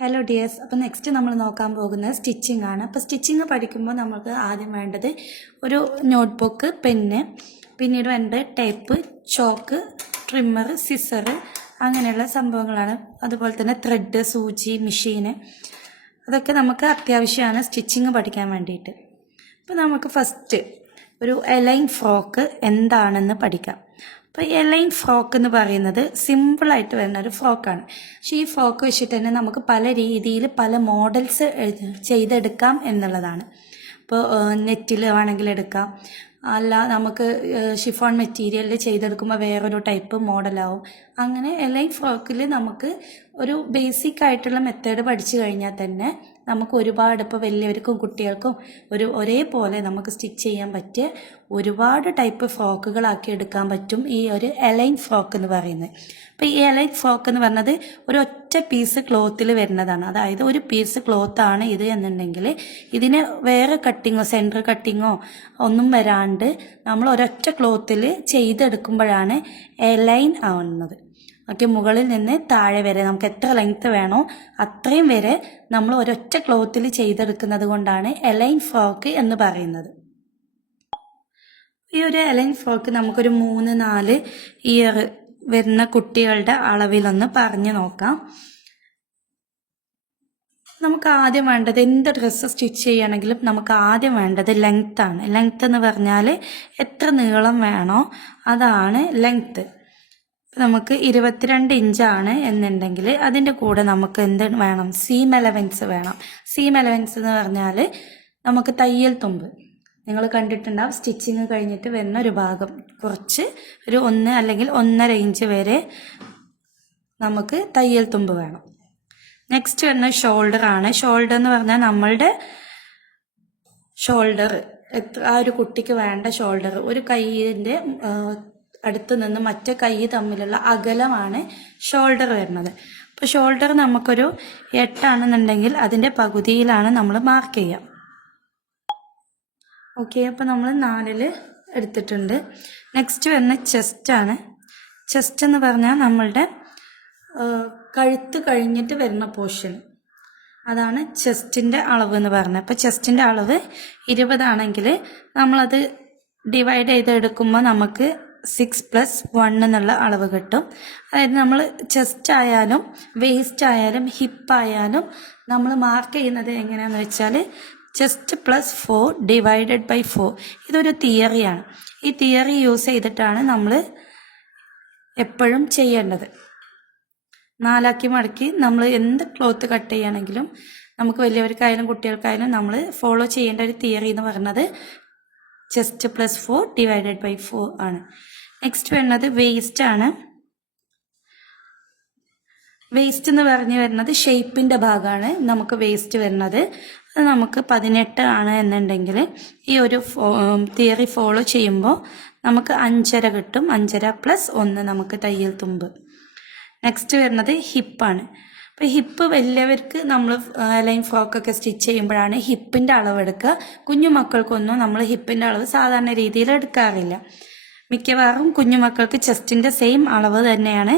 Hello dears. അപ്പോൾ next നമ്മൾ നോക്കാൻ പോകുന്നത് സ്റ്റിച്ചിങ് ആണ്. അപ്പോൾ സ്റ്റിച്ചിങ് പഠിക്കുമ്പോൾ നമുക്ക് ആദ്യം വേണ്ടത് ഒരു നോട്ട്ബുക്ക്, പെന്ന്, പിന്നീട് വേണ്ടത് ടേപ്പ്, ചോക്ക്, ട്രിമ്മർ, സിസർ, അങ്ങനെയുള്ള സംഭവങ്ങളാണ്. അതുപോലെ തന്നെ ത്രെഡ്, സൂചി, മെഷീന്, അതൊക്കെ നമുക്ക് അത്യാവശ്യമാണ് സ്റ്റിച്ചിങ് പഠിക്കാൻ വേണ്ടിയിട്ട്. അപ്പോൾ നമുക്ക് ഫസ്റ്റ് ഒരു എലൈൻ ഫ്രോക്ക് എന്താണെന്ന് പഠിക്കാം. അപ്പോൾ എലൈൻ ഫ്രോക്ക് എന്ന് പറയുന്നത് സിമ്പിളായിട്ട് വരുന്ന ഒരു ഫ്രോക്കാണ്. പക്ഷേ ഈ ഫ്രോക്ക് വെച്ചിട്ട് തന്നെ നമുക്ക് പല രീതിയിൽ പല മോഡൽസ് ചെയ്തെടുക്കാം എന്നുള്ളതാണ്. ഇപ്പോൾ നെറ്റിൽ വേണമെങ്കിൽ എടുക്കാം, അല്ല നമുക്ക് ഷിഫോൺ മെറ്റീരിയലിൽ ചെയ്തെടുക്കുമ്പോൾ വേറൊരു ടൈപ്പ് മോഡലാവും. അങ്ങനെ എലൈൻ ഫ്രോക്കിൽ നമുക്ക് ഒരു ബേസിക് ആയിട്ടുള്ള മെത്തേഡ് പഠിച്ചു കഴിഞ്ഞാൽ തന്നെ നമുക്ക് ഒരുപാട്, ഇപ്പോൾ വലിയവർക്കും കുട്ടികൾക്കും ഒരേപോലെ നമുക്ക് സ്റ്റിച്ച് ചെയ്യാൻ പറ്റിയ ഒരുപാട് ടൈപ്പ് ഫ്രോക്കുകളാക്കി എടുക്കാൻ പറ്റും ഈ ഒരു എലൈൻ ഫ്രോക്ക് എന്ന് പറയുന്നത്. അപ്പോൾ ഈ എലൈൻ ഫ്രോക്ക് എന്ന് പറഞ്ഞത് ഒരു ഒറ്റ പീസ് ക്ലോത്തിൽ വരുന്നതാണ്. അതായത് ഒരു പീസ് ക്ലോത്താണ് ഇത് എന്നുണ്ടെങ്കിൽ ഇതിന് വേറെ കട്ടിങ്ങോ സെൻറ്റർ കട്ടിങ്ങോ ഒന്നും വരാണ്ട് നമ്മൾ ഒരൊറ്റ ക്ലോത്തിൽ ചെയ്തെടുക്കുമ്പോഴാണ് എലൈൻ ആവുന്നത്. ഓക്കെ, മുകളിൽ നിന്ന് താഴെ വരെ നമുക്ക് എത്ര ലെങ്ത്ത് വേണോ അത്രയും വരെ നമ്മൾ ഒരൊറ്റ ക്ലോത്തിൽ ചെയ്തെടുക്കുന്നത് കൊണ്ടാണ് എലൈൻ ഫ്രോക്ക് എന്ന് പറയുന്നത്. ഈ ഒരു എലൈൻ ഫ്രോക്ക് നമുക്കൊരു 3-4 ഇയർ വരുന്ന കുട്ടികളുടെ അളവിലൊന്ന് പറഞ്ഞു നോക്കാം. നമുക്ക് ആദ്യം വേണ്ടത്, എന്ത് ഡ്രസ്സ് സ്റ്റിച്ച് ചെയ്യണമെങ്കിലും നമുക്ക് ആദ്യം വേണ്ടത് ലെങ്ത്താണ്. ലെങ്ത്ത് എന്ന് പറഞ്ഞാൽ എത്ര നീളം വേണോ അതാണ് ലെങ്ത്ത്. നമുക്ക് 22 ഇഞ്ചാണ് എന്നുണ്ടെങ്കിൽ അതിൻ്റെ കൂടെ നമുക്ക് എന്ത് വേണം, സീം അലവൻസ് വേണം. സീം അലവൻസ് എന്ന് പറഞ്ഞാൽ നമുക്ക് തയ്യൽ തുമ്പ്, നിങ്ങൾ കണ്ടിട്ടുണ്ടാവും സ്റ്റിച്ചിങ് കഴിഞ്ഞിട്ട് വരുന്ന ഒരു ഭാഗം, കുറച്ച് ഒരു 1 അല്ലെങ്കിൽ 1.5 ഇഞ്ച് വരെ നമുക്ക് തയ്യൽ തുമ്പ് വേണം. നെക്സ്റ്റ് വരുന്ന ഷോൾഡർ ആണ്. ഷോൾഡർ എന്ന് പറഞ്ഞാൽ നമ്മളുടെ ഷോൾഡർ, ആ ഒരു കുട്ടിക്ക് വേണ്ട ഷോൾഡർ, ഒരു കൈയിൻ്റെ അടുത്ത് നിന്ന് മറ്റേ കൈ തമ്മിലുള്ള അകലമാണ് ഷോൾഡർ വരുന്നത്. അപ്പോൾ ഷോൾഡർ നമുക്കൊരു 8 ആണെന്നുണ്ടെങ്കിൽ അതിൻ്റെ പകുതിയിലാണ് നമ്മൾ മാർക്ക് ചെയ്യുക. ഓക്കെ, അപ്പോൾ നമ്മൾ 4 എടുത്തിട്ടുണ്ട്. നെക്സ്റ്റ് വരുന്ന ചെസ്റ്റാണ്. ചെസ്റ്റ് എന്ന് പറഞ്ഞാൽ നമ്മളുടെ കഴുത്ത് കഴിഞ്ഞിട്ട് വരുന്ന പോർഷൻ, അതാണ് ചെസ്റ്റിൻ്റെ അളവ് എന്ന് പറഞ്ഞത്. അപ്പോൾ ചെസ്റ്റിൻ്റെ അളവ് 20 ആണെങ്കിൽ നമ്മളത് ഡിവൈഡ് ചെയ്തെടുക്കുമ്പോൾ നമുക്ക് 6+1 എന്നുള്ള അളവ് കിട്ടും. അതായത് നമ്മൾ ചെസ്റ്റ് ആയാലും വേസ്റ്റ് ആയാലും ഹിപ്പ് ആയാലും നമ്മൾ മാർക്ക് ചെയ്യുന്നത് എങ്ങനെയാണെന്ന് വെച്ചാൽ ചെസ്റ്റ് +4 ഡിവൈഡഡ് ബൈ 4. ഇതൊരു തിയറിയാണ്. ഈ തിയറി യൂസ് ചെയ്തിട്ടാണ് നമ്മൾ എപ്പോഴും ചെയ്യേണ്ടത്. 4 ആക്കി മടക്കി നമ്മൾ എന്ത് ക്ലോത്ത് കട്ട് ചെയ്യണമെങ്കിലും നമുക്ക് വലിയവർക്കായാലും കുട്ടികൾക്കായാലും നമ്മൾ ഫോളോ ചെയ്യേണ്ട ഒരു തിയറി എന്ന് പറയുന്നത് ചെസ്റ്റ് +4 ഡിവൈഡഡ് ബൈ 4 ആണ്. നെക്സ്റ്റ് വരുന്നത് വേസ്റ്റ് ആണ്. വേസ്റ്റ് എന്ന് പറഞ്ഞു വരുന്നത് ഷേപ്പിൻ്റെ ഭാഗമാണ് നമുക്ക് വേസ്റ്റ് വരുന്നത്. അത് നമുക്ക് 18 ആണ് എന്നുണ്ടെങ്കിൽ ഈ ഒരു തിയറി ഫോളോ ചെയ്യുമ്പോൾ നമുക്ക് 5.5 കിട്ടും. 5.5+1 നമുക്ക് തയ്യൽ തുമ്പ്. നെക്സ്റ്റ് വരുന്നത് ഹിപ്പാണ്. അപ്പോൾ ഹിപ്പ് വലിയവർക്ക് നമ്മൾ ലൈൻ ഫ്രോക്കൊക്കെ സ്റ്റിച്ച് ചെയ്യുമ്പോഴാണ് ഹിപ്പിൻ്റെ അളവ് എടുക്കുക. കുഞ്ഞു മക്കൾക്കൊന്നും നമ്മൾ ഹിപ്പിൻ്റെ അളവ് സാധാരണ രീതിയിൽ എടുക്കാറില്ല. മിക്കവാറും കുഞ്ഞുമക്കൾക്ക് ചെസ്റ്റിൻ്റെ സെയിം അളവ് തന്നെയാണ്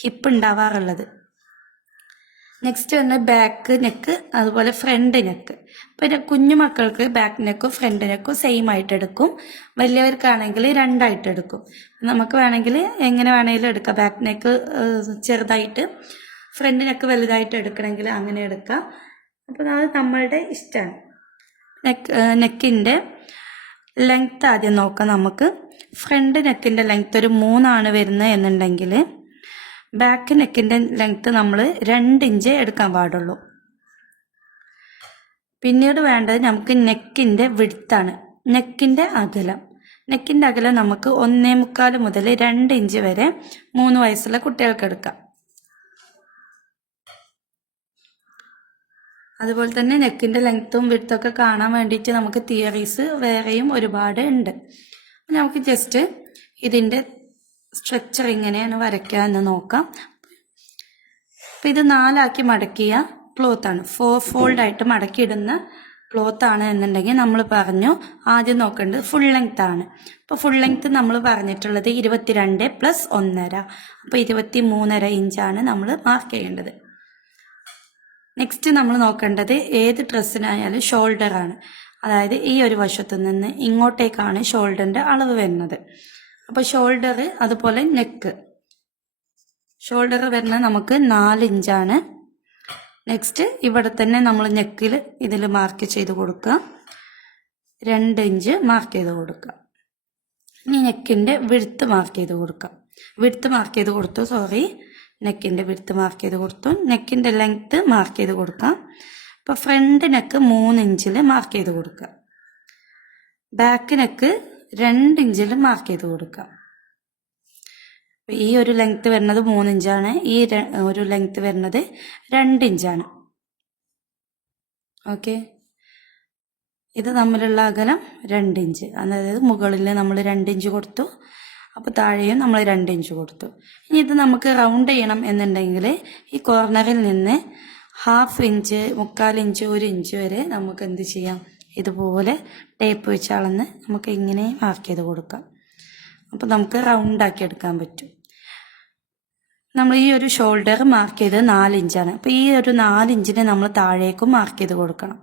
ഹിപ്പ് ഉണ്ടാവാറുള്ളത്. നെക്സ്റ്റ് വന്ന് ബാക്ക് നെക്ക്, അതുപോലെ ഫ്രണ്ട് നെക്ക്. പിന്നെ കുഞ്ഞുമക്കൾക്ക് ബാക്ക് നെക്കും ഫ്രണ്ട് നെക്കും സെയിം ആയിട്ട് എടുക്കും. വലിയവർക്കാണെങ്കിൽ 2 ആയിട്ട് എടുക്കും. നമുക്ക് വേണമെങ്കിൽ എങ്ങനെ വേണമെങ്കിലും എടുക്കാം. ബാക്ക് നെക്ക് ചെറുതായിട്ട് ഫ്രണ്ട് നെക്ക് വലുതായിട്ട് എടുക്കണമെങ്കിൽ അങ്ങനെ എടുക്കാം. അപ്പോൾ അത് നമ്മളുടെ ഇഷ്ടമാണ്. നെക്കിൻ്റെ ലെങ്ത്ത് ആദ്യം നോക്കാം. നമുക്ക് ഫ്രണ്ട് നെക്കിൻ്റെ ലെങ്ത്ത് ഒരു 3 ആണ് വരുന്നത് എന്നുണ്ടെങ്കിൽ ബാക്ക് നെക്കിൻ്റെ ലെങ്ത്ത് നമ്മൾ 2 ഇഞ്ച് എടുക്കാൻ പാടുള്ളൂ. പിന്നീട് വേണ്ടത് നമുക്ക് നെക്കിൻ്റെ വിഡ്ത്താണ്, നെക്കിൻ്റെ അകലം. നെക്കിൻ്റെ അകലം നമുക്ക് 1.25 മുതൽ 2 ഇഞ്ച് വരെ 3 വയസ്സുള്ള കുട്ടികൾക്ക് എടുക്കാം. അതുപോലെ തന്നെ നെക്കിൻ്റെ ലെങ്ത്തും വിഡ്ത്തൊക്കെ കാണാൻ വേണ്ടിയിട്ട് നമുക്ക് തിയറീസ് വേറെയും ഒരുപാട് ഉണ്ട്. നമുക്ക് ജസ്റ്റ് ഇതിൻ്റെ സ്ട്രക്ചർ എങ്ങനെയാണ് വരയ്ക്കുക എന്ന് നോക്കാം. അപ്പോൾ ഇത് 4 ആക്കി മടക്കിയ ക്ലോത്താണ്, 4 ഫോൾഡായിട്ട് മടക്കിയിടുന്ന ക്ലോത്താണ് എന്നുണ്ടെങ്കിൽ നമ്മൾ പറഞ്ഞു ആദ്യം നോക്കേണ്ടത് ഫുൾ ലെങ്ത് ആണ്. അപ്പോൾ ഫുൾ ലെങ്ത് നമ്മൾ പറഞ്ഞിട്ടുള്ളത് 22+1.5, അപ്പോൾ 23.5 ഇഞ്ചാണ് നമ്മൾ മാർക്ക് ചെയ്യേണ്ടത്. നെക്സ്റ്റ് നമ്മൾ നോക്കേണ്ടത് ഏത് ഡ്രസ്സിനായാലും ഷോൾഡറാണ്. അതായത് ഈ ഒരു വശത്തു നിന്ന് ഇങ്ങോട്ടേക്കാണ് ഷോൾഡറിൻ്റെ അളവ് വരുന്നത്. അപ്പോൾ ഷോൾഡർ അതുപോലെ നെക്ക്, ഷോൾഡർ വരുന്നത് നമുക്ക് 4 ഇഞ്ചാണ്. നെക്സ്റ്റ് ഇവിടെ തന്നെ നമ്മൾ നെക്കിൽ ഇതിൽ മാർക്ക് ചെയ്ത് കൊടുക്കുക, 2 ഇഞ്ച് മാർക്ക് ചെയ്ത് കൊടുക്കുക. ഇനി നെക്കിൻ്റെ വിഡ്ത്ത് മാർക്ക് ചെയ്ത് കൊടുക്കാം. നെക്കിൻ്റെ വിഡ്ത്ത് മാർക്ക് ചെയ്ത് കൊടുത്തു. നെക്കിൻ്റെ ലെങ്ത്ത് മാർക്ക് ചെയ്ത് കൊടുക്കാം. അപ്പോൾ ഫ്രണ്ട് നെക്ക് 3 ഇഞ്ചിൽ മാർക്ക് ചെയ്ത് കൊടുക്കുക. ബാക്ക് നെക്ക് 2 ഇഞ്ചിൽ മാർക്ക് ചെയ്ത് കൊടുക്കാം. ഈ ഒരു ലെങ്ത്ത് വരുന്നത് 3 ഇഞ്ചാണ്, ഈ ഒരു ലെങ്ത്ത് വരുന്നത് 2 ഇഞ്ചാണ്. ഓക്കെ, ഇത് തമ്മിലുള്ള അകലം 2 ഇഞ്ച്. അതായത് മുകളിൽ നമ്മൾ 2 ഇഞ്ച് കൊടുത്തു, അപ്പോൾ താഴെയും നമ്മൾ 2 ഇഞ്ച് കൊടുത്തു. ഇനി ഇത് നമുക്ക് റൗണ്ട് ചെയ്യണം എന്നുണ്ടെങ്കിൽ ഈ കോർണറിൽ നിന്ന് 1/2 ഇഞ്ച്, 1/4 ഇഞ്ച്, 1 ഇഞ്ച് വരെ നമുക്ക് എന്ത് ചെയ്യാം, ഇതുപോലെ ടേപ്പ് വെച്ച് അളന്ന് നമുക്ക് ഇങ്ങനെ മാർക്ക് ചെയ്ത് കൊടുക്കാം. അപ്പോൾ നമുക്ക് റൗണ്ടാക്കി എടുക്കാൻ പറ്റും. നമ്മൾ ഈ ഒരു ഷോൾഡർ മാർക്ക് ചെയ്ത് 4 ഇഞ്ചാണ്. അപ്പോൾ ഈ ഒരു 4 ഇഞ്ചിനെ നമ്മൾ താഴേക്കും മാർക്ക് ചെയ്ത് കൊടുക്കണം.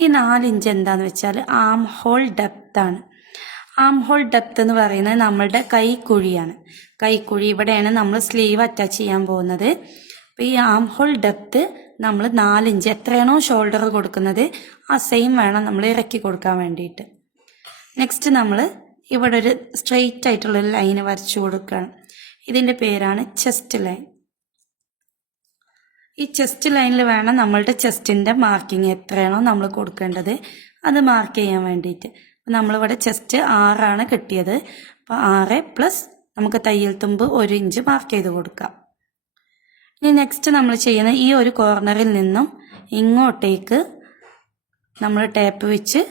ഈ 4 ഇഞ്ച് എന്താണെന്ന് വെച്ചാൽ ആം ഹോൾ ഡെപ്താണ്. ആം ഹോൾ ഡെപ്ത് എന്ന് പറയുന്നത് നമ്മളുടെ കൈക്കുഴിയാണ്. കൈക്കുഴി ഇവിടെയാണ് നമ്മൾ സ്ലീവ് അറ്റാച്ച് ചെയ്യാൻ പോകുന്നത്. അപ്പോൾ ഈ ആം ഹോൾ ഡെപ്ത് നമ്മൾ 4 ഇഞ്ച്, എത്രയാണോ ഷോൾഡർ കൊടുക്കുന്നത് ആ സെയിം വേണം നമ്മൾ ഇറക്കി കൊടുക്കാൻ വേണ്ടിയിട്ട്. നെക്സ്റ്റ് നമ്മൾ ഇവിടെ ഒരു സ്ട്രെയിറ്റ് ആയിട്ടുള്ളൊരു ലൈന് വരച്ചു കൊടുക്കുകയാണ്. ഇതിൻ്റെ പേരാണ് ചെസ്റ്റ് ലൈൻ. ഈ ചെസ്റ്റ് ലൈനിൽ വേണം നമ്മളുടെ ചെസ്റ്റിൻ്റെ മാർക്കിങ് എത്രയാണോ നമ്മൾ കൊടുക്കേണ്ടത് അത് മാർക്ക് ചെയ്യാൻ വേണ്ടിയിട്ട്. നമ്മളിവിടെ ചെസ്റ്റ് 6 കിട്ടിയത്. അപ്പോൾ 6 പ്ലസ് നമുക്ക് തയ്യൽ തുമ്പ് 1 ഇഞ്ച് മാർക്ക് ചെയ്ത് കൊടുക്കാം. ഇനി നെക്സ്റ്റ് നമ്മൾ ചെയ്യുന്ന ഈ ഒരു കോർണറിൽ നിന്നും ഇങ്ങോട്ടേക്ക് നമ്മൾ ടേപ്പ് വെച്ച്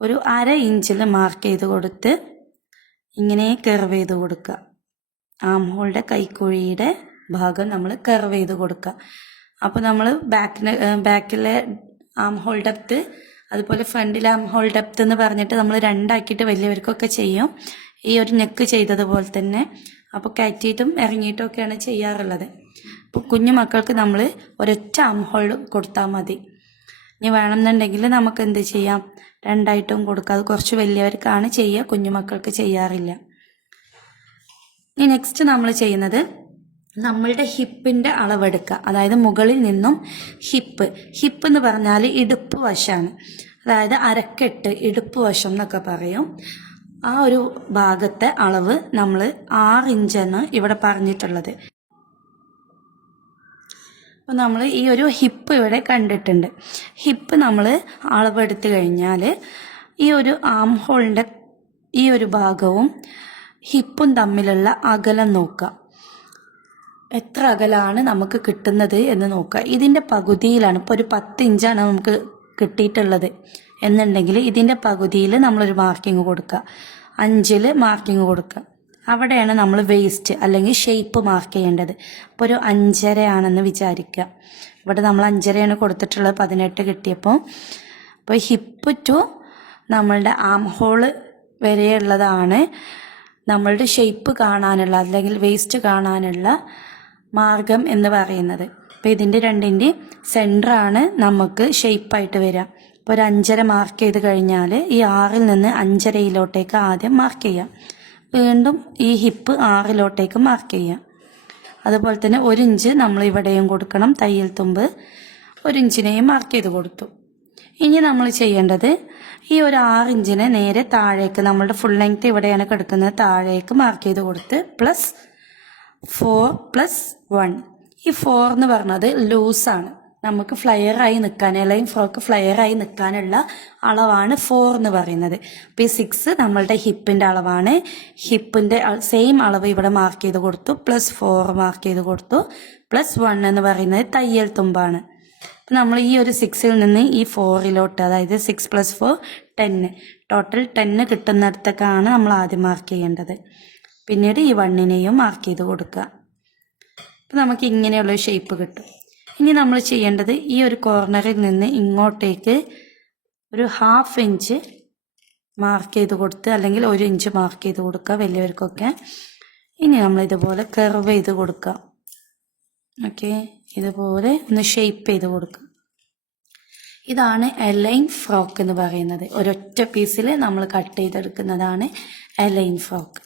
ഒരു 1/2 ഇഞ്ചിൽ മാർക്ക് ചെയ്ത് കൊടുത്ത് ഇങ്ങനെ കർവ് ചെയ്ത് കൊടുക്കുക. ആം ഹോളിൻ്റെ കൈക്കുഴിയുടെ ഭാഗം നമ്മൾ കർവ് ചെയ്ത് കൊടുക്കുക. അപ്പോൾ നമ്മൾ ബാക്കിലെ ആം ഹോൾ ഡെപ്ത് അതുപോലെ ഫ്രണ്ടിലെ ആം ഹോൾ ഡെപ്ത് എന്ന് പറഞ്ഞിട്ട് നമ്മൾ 2 ആക്കിയിട്ട് വലിയവർക്കൊക്കെ ചെയ്യും, ഈ ഒരു നെക്ക് ചെയ്തതുപോലെ തന്നെ. അപ്പോൾ കയറ്റിയിട്ടും ഇറങ്ങിയിട്ടും ഒക്കെയാണ് ചെയ്യാറുള്ളത്. അപ്പോൾ കുഞ്ഞു മക്കൾക്ക് നമ്മൾ ഒരൊറ്റ ആം ഹോൾ കൊടുത്താൽ മതി. ഇനി വേണമെന്നുണ്ടെങ്കിൽ നമുക്ക് എന്ത് ചെയ്യാം, 2 ആയിട്ടും കൊടുക്കാം. അത് കുറച്ച് വലിയവർക്കാണ് ചെയ്യുക, കുഞ്ഞുമക്കൾക്ക് ചെയ്യാറില്ല. ഇനി നെക്സ്റ്റ് നമ്മൾ ചെയ്യുന്നത് നമ്മളുടെ ഹിപ്പിൻ്റെ അളവെടുക്കുക. അതായത് മുകളിൽ നിന്നും ഹിപ്പ് എന്ന് പറഞ്ഞാൽ ഇടുപ്പ് വശമാണ്. അതായത് അരക്കെട്ട്, ഇടുപ്പ് വശം എന്നൊക്കെ പറയും. ആ ഒരു ഭാഗത്തെ അളവ് നമ്മൾ 6 ഇഞ്ചാണ് ഇവിടെ പറഞ്ഞിട്ടുള്ളത്. അപ്പോൾ നമ്മൾ ഈ ഒരു ഹിപ്പ് ഇവിടെ കണ്ടിട്ടുണ്ട്. ഹിപ്പ് നമ്മൾ അളവെടുത്ത് കഴിഞ്ഞാൽ ഈ ഒരു ആം ഹോളിൻ്റെ ഈ ഒരു ഭാഗവും ഹിപ്പും തമ്മിലുള്ള അകലം നോക്കുക. എത്ര അകലാണ് നമുക്ക് കിട്ടുന്നത് എന്ന് നോക്കുക. ഇതിൻ്റെ പകുതിയിലാണ്, ഇപ്പോൾ ഒരു 10 ഇഞ്ചാണ് നമുക്ക് കിട്ടിയിട്ടുള്ളത് എന്നുണ്ടെങ്കിൽ ഇതിൻ്റെ പകുതിയിൽ നമ്മളൊരു മാർക്കിങ് കൊടുക്കുക, 5 മാർക്കിങ് കൊടുക്കുക. അവിടെയാണ് നമ്മൾ വേസ്റ്റ് അല്ലെങ്കിൽ ഷേപ്പ് മാർക്ക് ചെയ്യേണ്ടത്. അപ്പോൾ ഒരു 5.5 ആണെന്ന് വിചാരിക്കുക. ഇവിടെ നമ്മൾ 5.5 കൊടുത്തിട്ടുള്ളത്, 18 കിട്ടിയപ്പോൾ. അപ്പോൾ ഹിപ്പ് ടു നമ്മളുടെ ആം ഹോള് വരെയുള്ളതാണ് നമ്മളുടെ ഷേപ്പ് കാണാനുള്ള അല്ലെങ്കിൽ വേസ്റ്റ് കാണാനുള്ള മാർഗം എന്ന് പറയുന്നത്. അപ്പോൾ ഇതിൻ്റെ രണ്ടിൻ്റെയും സെൻറ്ററാണ് നമുക്ക് ഷേപ്പായിട്ട് വരിക. അപ്പോൾ ഒരു 5.5 മാർക്ക് ചെയ്ത് കഴിഞ്ഞാൽ ഈ 6-ൽ നിന്ന് 5.5-യിലോട്ടേക്ക് ആദ്യം മാർക്ക് ചെയ്യാം. വീണ്ടും ഈ ഹിപ്പ് 6-ലോട്ടേക്ക് മാർക്ക് ചെയ്യാം. അതുപോലെ തന്നെ 1 ഇഞ്ച് നമ്മൾ ഇവിടെയും കൊടുക്കണം. തയ്യൽ തുമ്പ് 1 ഇഞ്ചിനെയും മാർക്ക് ചെയ്ത് കൊടുത്തു. ഇനി നമ്മൾ ചെയ്യേണ്ടത് ഈ ഒരു 6 ഇഞ്ചിനെ നേരെ താഴേക്ക്, നമ്മളുടെ ഫുൾ ലെങ്ത് ഇവിടെയാണ് കിടക്കുന്നത്, താഴേക്ക് മാർക്ക് ചെയ്ത് കൊടുത്ത് +4 + 1. ഈ 4 എന്ന് പറഞ്ഞത് ലൂസാണ്, നമുക്ക് ഫ്ലയറായി നിൽക്കാൻ, അല്ലെങ്കിൽ ഫ്രോക്ക് ഫ്ലയറായി നിൽക്കാനുള്ള അളവാണ് 4 എന്ന് പറയുന്നത്. അപ്പോൾ ഈ 6 നമ്മളുടെ ഹിപ്പിൻ്റെ അളവാണ്. ഹിപ്പിൻ്റെ സെയിം അളവ് ഇവിടെ മാർക്ക് ചെയ്ത് കൊടുത്തു, +4 മാർക്ക് ചെയ്ത് കൊടുത്തു, +1 എന്ന് പറയുന്നത് തയ്യൽ തുമ്പാണ്. അപ്പം നമ്മൾ ഈ ഒരു 6-ൽ നിന്ന് ഈ 4-ലോട്ട്, അതായത് 6 + 4 10, ടോട്ടൽ 10 കിട്ടുന്നിടത്തൊക്കെയാണ് നമ്മൾ ആദ്യം മാർക്ക് ചെയ്യേണ്ടത്. പിന്നീട് ഈ 1-നെയും മാർക്ക് ചെയ്ത് കൊടുക്കുക. അപ്പം നമുക്ക് ഇങ്ങനെയുള്ള ഷേപ്പ് കിട്ടും. ഇനി നമ്മൾ ചെയ്യേണ്ടത് ഈ ഒരു കോർണറിൽ നിന്ന് ഇങ്ങോട്ടേക്ക് ഒരു 1/2 ഇഞ്ച് മാർക്ക് ചെയ്ത് കൊടുത്ത്, അല്ലെങ്കിൽ 1 ഇഞ്ച് മാർക്ക് ചെയ്ത് കൊടുക്കുക വലിയവർക്കൊക്കെ. ഇനി നമ്മൾ ഇതുപോലെ കർവ് ചെയ്ത് കൊടുക്കുക. ഓക്കെ, ഇതുപോലെ ഒന്ന് ഷേപ്പ് ചെയ്ത് കൊടുക്കുക. ഇതാണ് എലൈൻ ഫ്രോക്ക് എന്ന് പറയുന്നത്. ഒരൊറ്റ പീസിൽ നമ്മൾ കട്ട് ചെയ്തെടുക്കുന്നതാണ് എലൈൻ ഫ്രോക്ക്.